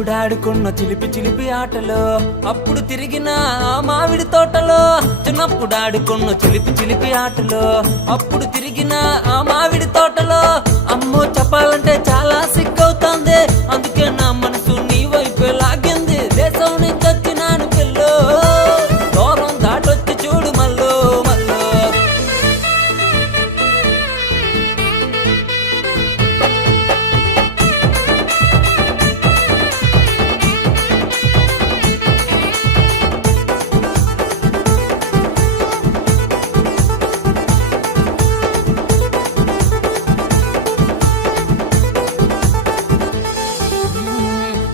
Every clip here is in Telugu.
చిన్నప్పుడు ఆడుకున్న చిలిపి చిలిపి ఆటలో అప్పుడు తిరిగిన ఆ మామిడి తోటలో చిన్నప్పుడు ఆడుకున్న చిలిపి చిలిపి ఆటలో అప్పుడు తిరిగిన ఆ మామిడి తోటలో అమ్మో చెప్పాలంటే చాలా సిగ్గవుతోంది అందుకే నా మనసు నీ వైపే లాగింది దేశం నుంచి వచ్చినాను పిల్లో దూరం దాటొచ్చి చూడు మల్లో మల్లో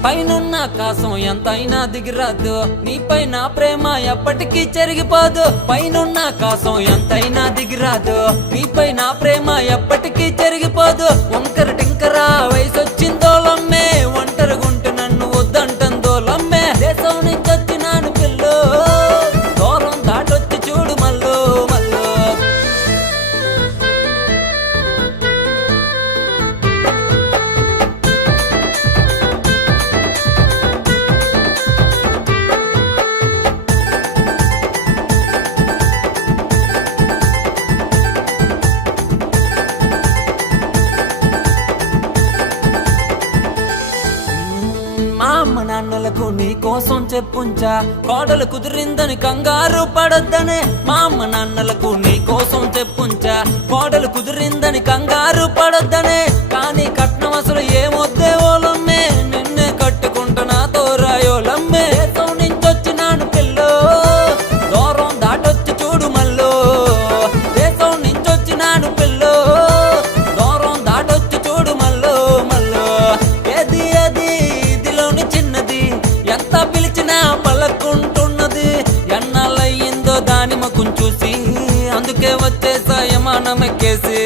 పైనున్న ఆకాశం ఎంతైనా దిగిరాదు నీపై నా ప్రేమ ఎప్పటికీ చెరిగిపోదు పైనున్న ఆకాశం ఎంతైనా దిగిరాదు నీపై నా ప్రేమ ఎప్పటికీ చెరిగిపోదు వంకర టింకరా వయసొచ్చిందోలమ్మే ఒంటరిగుంటూ నన్ను వద్దంటుందోలమ్మే దేశం నుంచి వచ్చినాను పిల్లో దూరం దాటొచ్చి చూడు మల్లో మల్లో మా అమ్మ నాన్నలకు నీ కోసం చెప్పుంచా కోడలు కుదిరిందని కంగారు పడొద్దనే మా అమ్మ నాన్నలకు నీ కోసం చెప్పుంచా కోడలు కుదిరిందని కంగారు పడొద్దనే కానీ కట్నం అసలు ఏమొద్దే ఓలమ్మే నిన్నే కట్టుకుంటున్నా తోరాయోలమ్మే దేశం నుంచొచ్చినాను పిల్లో దూరం దాటొచ్చి చూడు మల్లో దేశం నుంచొచ్చినాను పిల్లో దూరం దాటొచ్చి చూడు మల్లో మల్లో ఏది అది చిన్నది ఎంత పిలిచినా పలకుంటున్నది ఎన్నాళ్ళయిందో దాని ముఖం చూసి అందుకే వచ్చేసా యమానం ఎక్కేసి